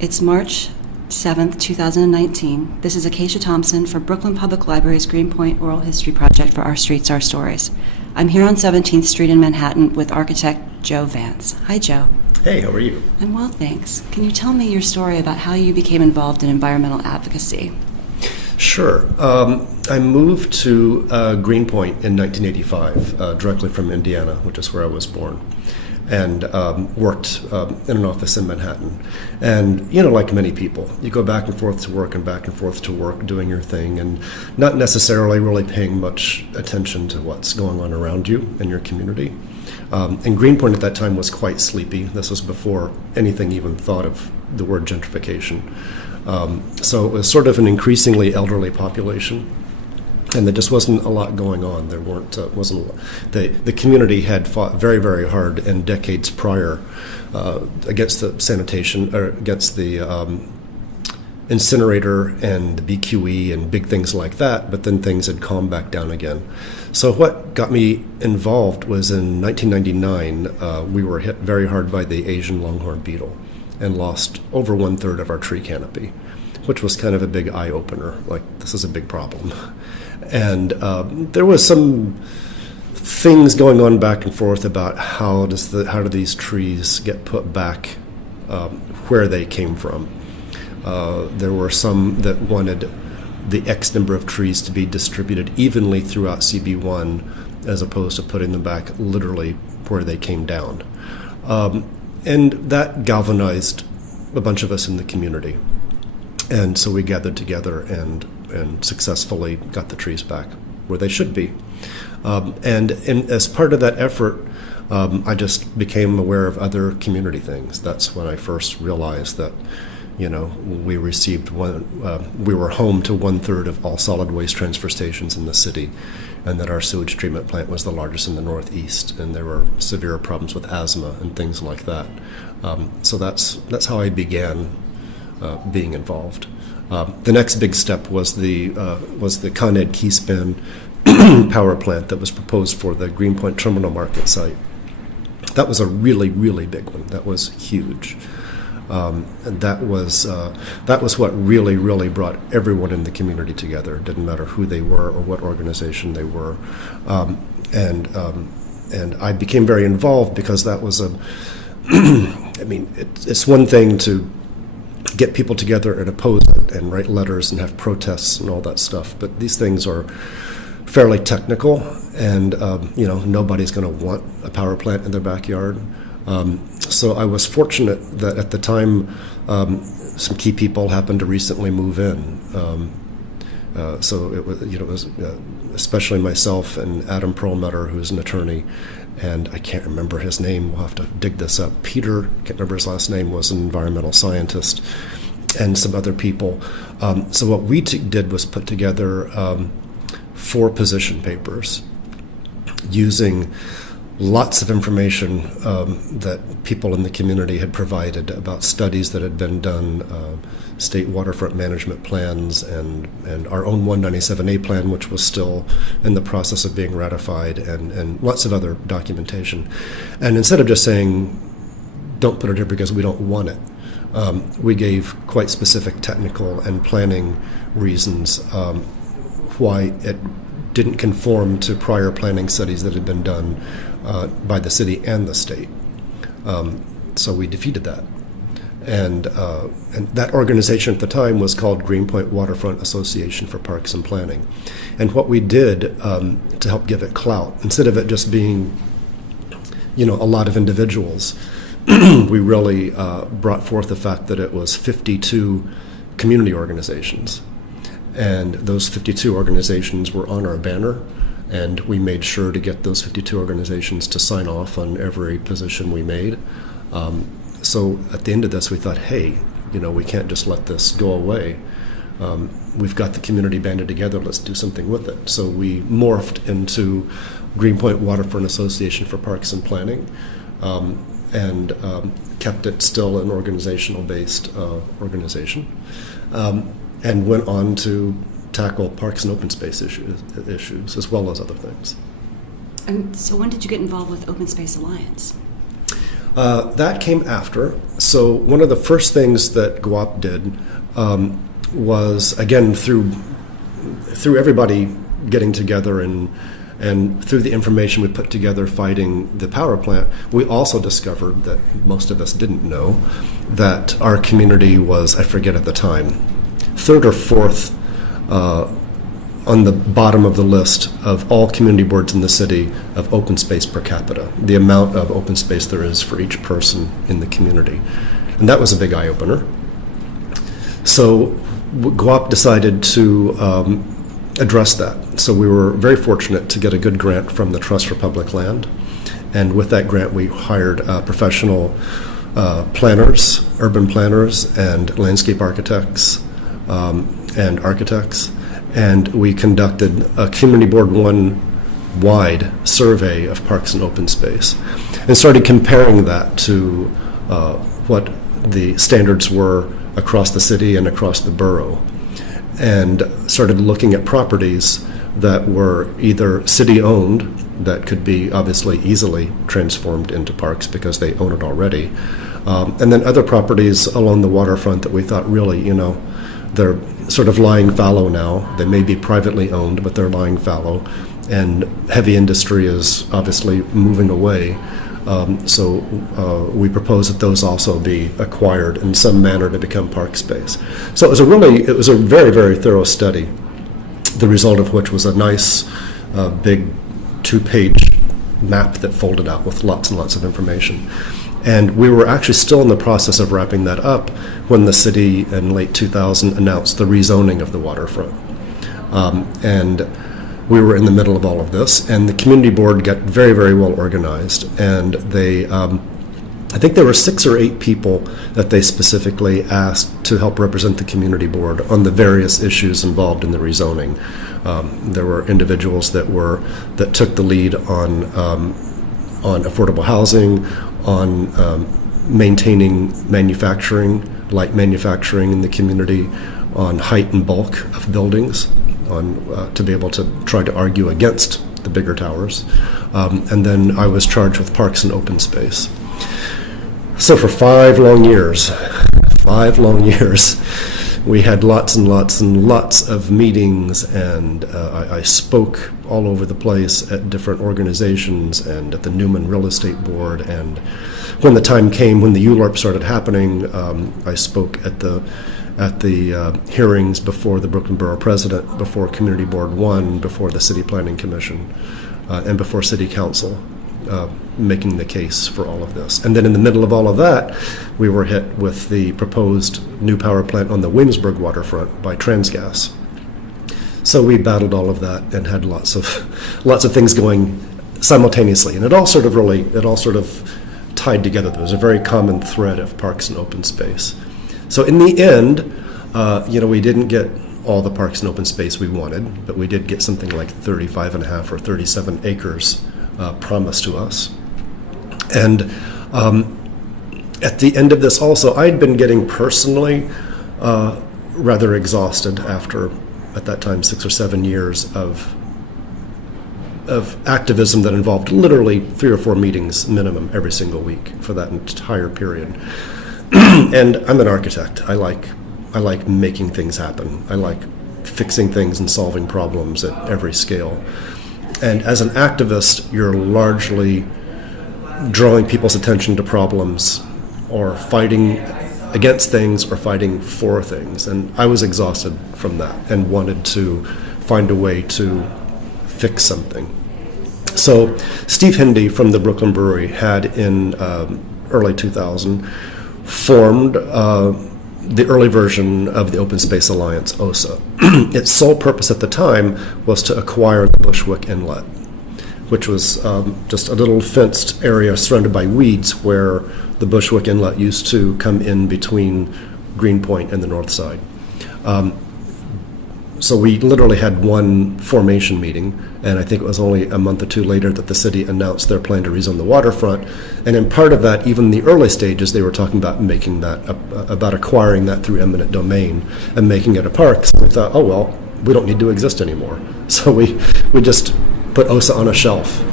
It's March 7th, 2019. This is Acacia Thompson for Brooklyn Public Library's Greenpoint Oral History Project for Our Streets, Our Stories. I'm here on 17th Street in Manhattan with architect Joe Vance. Hi, Joe. Hey, how are you? I'm well, thanks. Can you tell me your story about how you became involved in environmental advocacy? Sure. I moved to Greenpoint in 1985, directly from Indiana, which is where I was born, and worked in an office in Manhattan. And, like many people, you go back and forth to work and back and forth to work, doing your thing, and not necessarily really paying much attention to what's going on around you in your community. And Greenpoint at that time was quite sleepy. This was before anything even thought of the word gentrification. So it was sort of an increasingly elderly population, and there just wasn't a lot going on. There wasn't a lot. The community had fought very, very hard in decades prior against the sanitation, or against the incinerator and the BQE and big things like that, but then things had calmed back down again. So what got me involved was in 1999, we were hit very hard by the Asian longhorn beetle and lost over 1/3 of our tree canopy, which was kind of a big eye-opener, like this is a big problem. And there was some things going on back and forth about how do these trees get put back where they came from. There were some that wanted the X number of trees to be distributed evenly throughout CB1 as opposed to putting them back literally where they came down. And that galvanized a bunch of us in the community. And so we gathered together and successfully got the trees back where they should be. And as part of that effort, I just became aware of other community things. That's when I first realized that, we were home to 1/3 of all solid waste transfer stations in the city, and that our sewage treatment plant was the largest in the Northeast, and there were severe problems with asthma and things like that. So that's how I began being involved. The next big step was the Con Ed Keyspin power plant that was proposed for the Greenpoint Terminal Market site. That was a really, really big one. That was huge. And that was what really, really brought everyone in the community together. It didn't matter who they were or what organization they were. And I became very involved because that was it's one thing to get people together and oppose it and write letters and have protests and all that stuff, but these things are fairly technical, and nobody's going to want a power plant in their backyard. So I was fortunate that at the time some key people happened to recently move in. So it was especially myself and Adam Perlmutter, who's an attorney, and I can't remember his name. We'll have to dig this up. Peter, can't remember his last name, was an environmental scientist, and some other people. So what we did was put together 4 position papers using lots of information that people in the community had provided about studies that had been done, state waterfront management plans, and our own 197A plan, which was still in the process of being ratified, and lots of other documentation. And instead of just saying, don't put it here because we don't want it, we gave quite specific technical and planning reasons why it didn't conform to prior planning studies that had been done by the city and the state. So we defeated that. And that organization at the time was called Greenpoint Waterfront Association for Parks and Planning. And what we did to help give it clout, instead of it just being, a lot of individuals, we really brought forth the fact that it was 52 community organizations. And those 52 organizations were on our banner, and we made sure to get those 52 organizations to sign off on every position we made. So at the end of this, we thought, hey, we can't just let this go away. We've got the community banded together, let's do something with it. So we morphed into Greenpoint Waterfront Association for Parks and Planning, and kept it still an organizational-based organization, and went on to tackle parks and open space issues as well as other things. And so when did you get involved with Open Space Alliance? That came after. So one of the first things that GWOP did was, again, through everybody getting together and through the information we put together fighting the power plant, we also discovered that most of us didn't know that our community was, I forget at the time, third or fourth on the bottom of the list of all community boards in the city of open space per capita, the amount of open space there is for each person in the community. And that was a big eye-opener. So GWOP decided to address that. So we were very fortunate to get a good grant from the Trust for Public Land. And with that grant, we hired professional planners, urban planners, and landscape architects and architects. And we conducted a Community Board 1 wide survey of parks and open space and started comparing that to what the standards were across the city and across the borough, and started looking at properties that were either city-owned, that could be obviously easily transformed into parks because they own it already, and then other properties along the waterfront that we thought really, they're sort of lying fallow now. They may be privately owned, but they're lying fallow, and heavy industry is obviously moving away. So we propose that those also be acquired in some manner to become park space. So it was a very, very thorough study, the result of which was a nice big 2-page map that folded out with lots and lots of information. And we were actually still in the process of wrapping that up when the city in late 2000 announced the rezoning of the waterfront. And we were in the middle of all of this, and the community board got very, very well organized. And they, I think there were 6 or 8 people that they specifically asked to help represent the community board on the various issues involved in the rezoning. There were individuals that took the lead on affordable housing, on maintaining light manufacturing in the community, on height and bulk of buildings, to be able to try to argue against the bigger towers. And then I was charged with parks and open space. So for 5 long years, we had lots and lots and lots of meetings, and I spoke all over the place at different organizations and at the Newman Real Estate Board. And when the time came, when the ULURP started happening, I spoke at the hearings before the Brooklyn Borough President, before Community Board 1, before the City Planning Commission, and before City Council, making the case for all of this. And then in the middle of all of that, we were hit with the proposed new power plant on the Williamsburg waterfront by Transgas. So we battled all of that and had lots of things going simultaneously, and it all sort of tied together. There was a very common thread of parks and open space. So in the end, we didn't get all the parks and open space we wanted, but we did get something like 35.5 or 37 acres promised to us. And at the end of this also, I'd been getting personally rather exhausted after, at that time, 6 or 7 years of activism that involved literally 3 or 4 meetings minimum every single week for that entire period. And I'm an architect. I like making things happen. I like fixing things and solving problems at every scale. And as an activist, you're largely drawing people's attention to problems or fighting against things or fighting for things. And I was exhausted from that and wanted to find a way to fix something. So Steve Hindy from the Brooklyn Brewery had in early 2000 formed the early version of the Open Space Alliance, OSA. Its sole purpose at the time was to acquire the Bushwick Inlet, which was just a little fenced area surrounded by weeds where the Bushwick Inlet used to come in between Greenpoint and the north side. So we literally had one formation meeting, and I think it was only a month or 2 later that the city announced their plan to rezone the waterfront. And in part of that, even in the early stages, they were talking about making that, about acquiring that through eminent domain and making it a park. So we thought, oh well, we don't need to exist anymore. So we just put OSA on a shelf.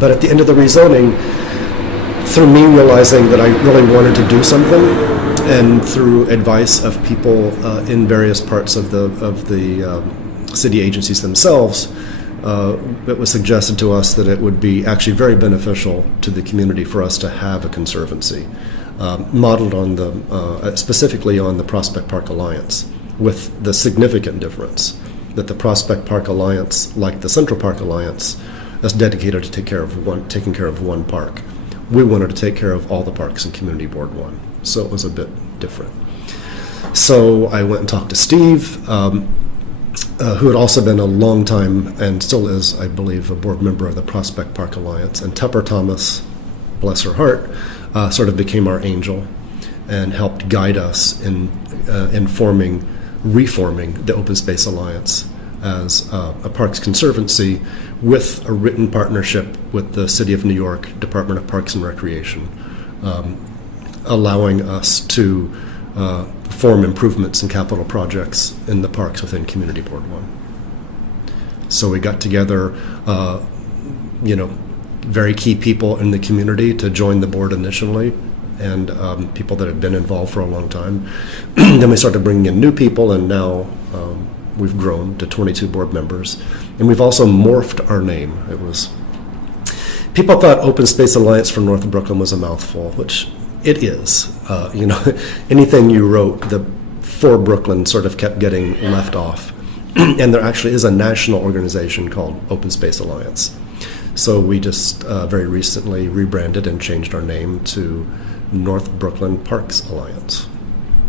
But at the end of the rezoning, through me realizing that I really wanted to do something, and through advice of people in various parts of the city agencies themselves, it was suggested to us that it would be actually very beneficial to the community for us to have a conservancy modeled on specifically on the Prospect Park Alliance, with the significant difference that the Prospect Park Alliance, like the Central Park Alliance, is dedicated to taking care of one park. We wanted to take care of all the parks in Community Board 1, so it was a bit different. So I went and talked to Steve, who had also been a long time, and still is, I believe, a board member of the Prospect Park Alliance, and Tupper Thomas, bless her heart, sort of became our angel and helped guide us in reforming the Open Space Alliance as a Parks Conservancy with a written partnership with the City of New York Department of Parks and Recreation, allowing us to perform improvements and capital projects in the parks within Community Board 1. So we got together, very key people in the community to join the board initially, and people that had been involved for a long time. Then we started bringing in new people, and now we've grown to 22 board members. And we've also morphed our name. People thought Open Space Alliance for North Brooklyn was a mouthful, which it is. Anything you wrote, the for Brooklyn sort of kept getting left off. And there actually is a national organization called Open Space Alliance. So we just very recently rebranded and changed our name to North Brooklyn Parks Alliance.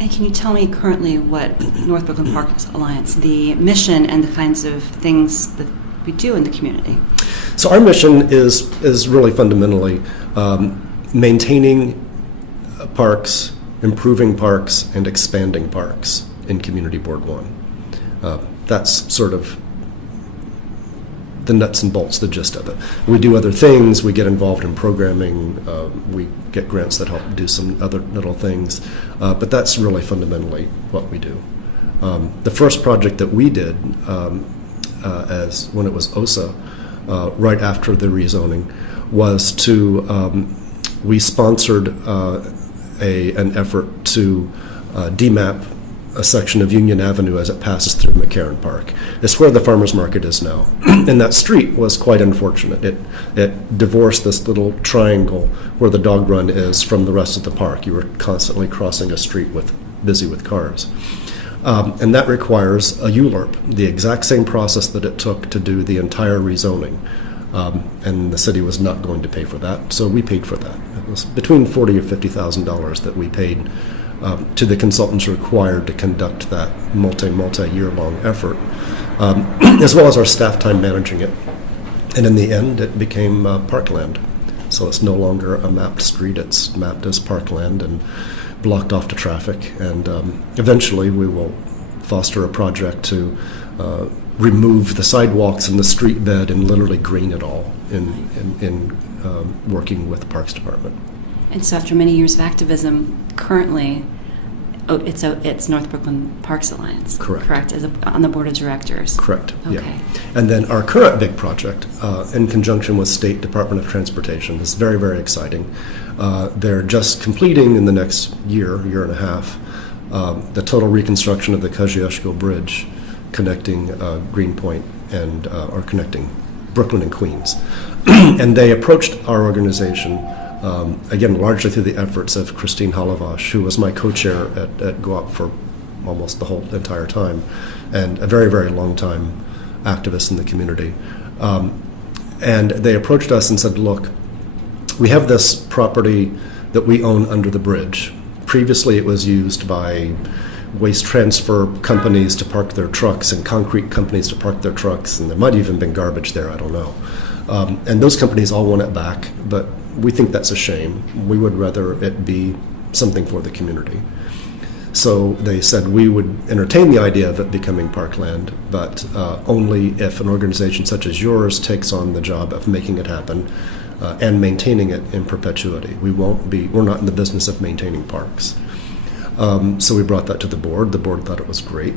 And can you tell me currently what North Brooklyn Parks Alliance, the mission and the kinds of things that we do in the community? So our mission is really fundamentally maintaining parks, improving parks, and expanding parks in Community Board 1. That's sort of the nuts and bolts, the gist of it. We do other things. We get involved in programming. We get grants that help do some other little things. But that's really fundamentally what we do. The first project that we did, when it was OSA, right after the rezoning, was we sponsored an effort to demap a section of Union Avenue as it passes through McCarran Park. It's where the farmers market is now. And that street was quite unfortunate. It divorced this little triangle where the dog run is from the rest of the park. You were constantly crossing a street busy with cars. And that requires a ULURP, the exact same process that it took to do the entire rezoning. And the city was not going to pay for that, so we paid for that. It was between $40,000 or $50,000 that we paid to the consultants required to conduct that multi-year long effort, as well as our staff time managing it. And in the end, it became parkland. So it's no longer a mapped street, it's mapped as parkland and blocked off to traffic. And eventually we will foster a project to remove the sidewalks and the street bed and literally green it all in working with the Parks Department. And so after many years of activism, currently it's North Brooklyn Parks Alliance. Correct. On the board of directors. Correct. Okay. Yeah. And then our current big project, in conjunction with State Department of Transportation, is very, very exciting. They're just completing in the next year and a half, the total reconstruction of the Kosciuszko Bridge, connecting Greenpoint or connecting Brooklyn and Queens. And they approached our organization, again, largely through the efforts of Christine Halavash, who was my co-chair at GOAP for almost the whole entire time, and a very, very long time activist in the community. And they approached us and said, look, we have this property that we own under the bridge. Previously it was used by waste transfer companies to park their trucks and concrete companies to park their trucks, and there might have even been garbage there, I don't know. And those companies all want it back, but we think that's a shame. We would rather it be something for the community. So they said we would entertain the idea of it becoming parkland, but only if an organization such as yours takes on the job of making it happen and maintaining it in perpetuity. We're not in the business of maintaining parks. So we brought that to the board. The board thought it was great.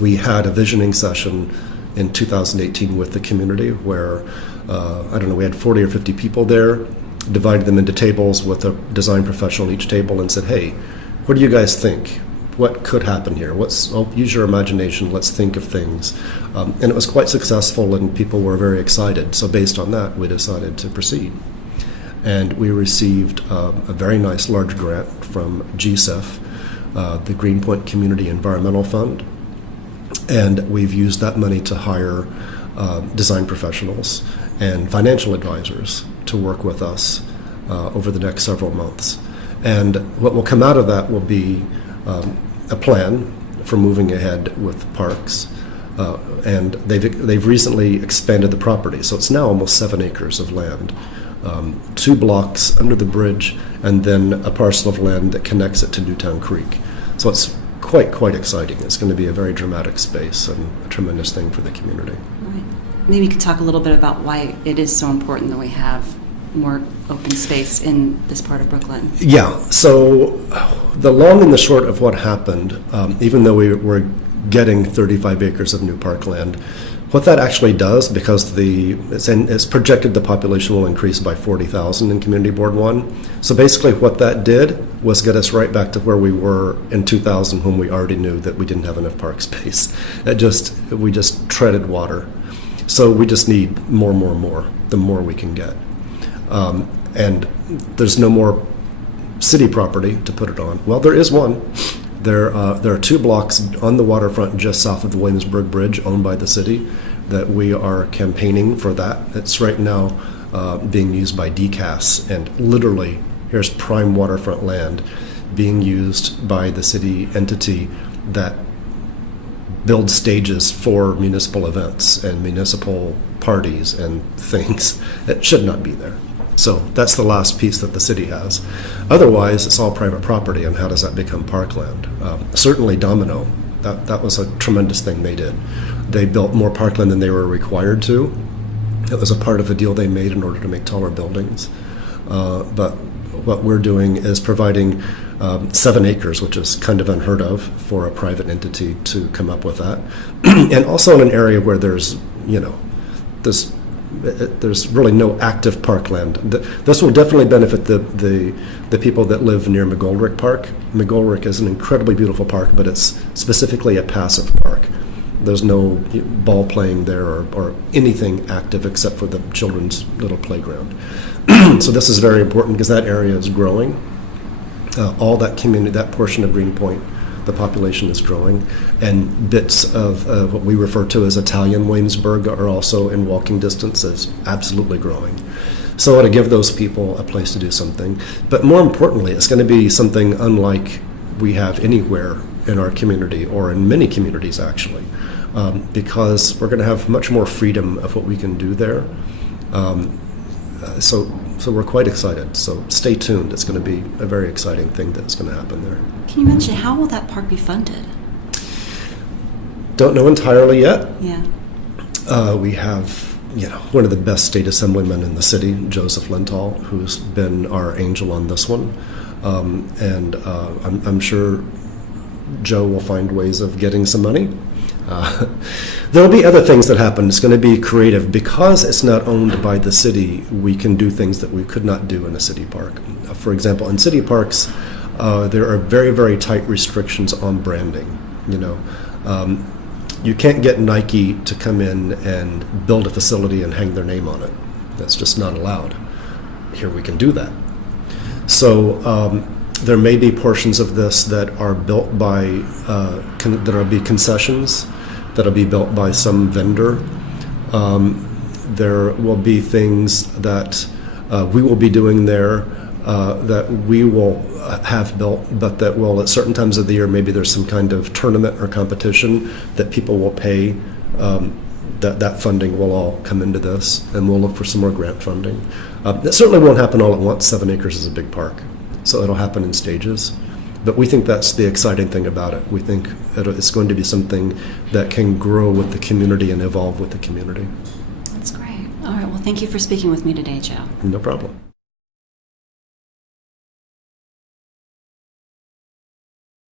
We had a visioning session in 2018 with the community where, we had 40 or 50 people there. divided them into tables with a design professional at each table and said, hey, what do you guys think? What could happen here? Use your imagination, let's think of things. And it was quite successful, and people were very excited. So based on that, we decided to proceed. And we received a very nice large grant from GSEF, the Greenpoint Community Environmental Fund. And we've used that money to hire design professionals and financial advisors to work with us over the next several months. And what will come out of that will be a plan for moving ahead with parks. And they've recently expanded the property, so it's now almost 7 acres of land. 2 blocks under the bridge, and then a parcel of land that connects it to Newtown Creek. So it's quite exciting. It's going to be a very dramatic space and a tremendous thing for the community. Right. Maybe you could talk a little bit about why it is so important that we have more open space in this part of Brooklyn. Yeah, so the long and the short of what happened, even though we were getting 35 acres of new parkland, what that actually does, because it's projected the population will increase by 40,000 in Community Board 1. So basically what that did was get us right back to where we were in 2000, when we already knew that we didn't have enough park space. We just treaded water. So we just need more, the more we can get. And there's no more city property to put it on. Well, there is one. There are 2 blocks on the waterfront just south of the Williamsburg Bridge owned by the city that we are campaigning for that. It's right now being used by DCAS, and literally here's prime waterfront land being used by the city entity that builds stages for municipal events and municipal parties and things that should not be there. So that's the last piece that the city has. Otherwise, it's all private property, and how does that become parkland? Certainly Domino, that was a tremendous thing they did. They built more parkland than they were required to. It was a part of a deal they made in order to make taller buildings. But what we're doing is providing 7 acres, which is kind of unheard of for a private entity to come up with that. And also in an area where there's really no active parkland. This will definitely benefit the people that live near McGoldrick Park. McGoldrick is an incredibly beautiful park, but it's specifically a passive park. There's no ball playing there or anything active except for the children's little playground. So this is very important because that area is growing. All that community, that portion of Greenpoint, the population is growing, and bits of what we refer to as Italian Williamsburg are also in walking distance, is absolutely growing. So to give those people a place to do something, but more importantly, it's going to be something unlike we have anywhere in our community, or in many communities actually, because we're going to have much more freedom of what we can do there. So we're quite excited. So stay tuned. It's going to be a very exciting thing that's going to happen there. Can you mention how will that park be funded? Don't know entirely yet. Yeah. We have, one of the best state assemblymen in the city, Joseph Lenthal, who's been our angel on this one. And I'm sure Joe will find ways of getting some money. There'll be other things that happen. It's going to be creative. Because it's not owned by the city, we can do things that we could not do in a city park. For example, in city parks, there are very, very tight restrictions on branding. You can't get Nike to come in and build a facility and hang their name on it. That's just not allowed. Here we can do that. So there may be portions of this that are built by, that'll be concessions, that'll be built by some vendor. There will be things that we will be doing there that we will have built, but that will, at certain times of the year, maybe there's some kind of tournament or competition that people will pay. That funding will all come into this, and we'll look for some more grant funding. That certainly won't happen all at once. 7 acres is a big park, so it'll happen in stages. But we think that's the exciting thing about it. We think it's going to be something that can grow with the community and evolve with the community. That's great. All right. Well, thank you for speaking with me today, Joe. No problem.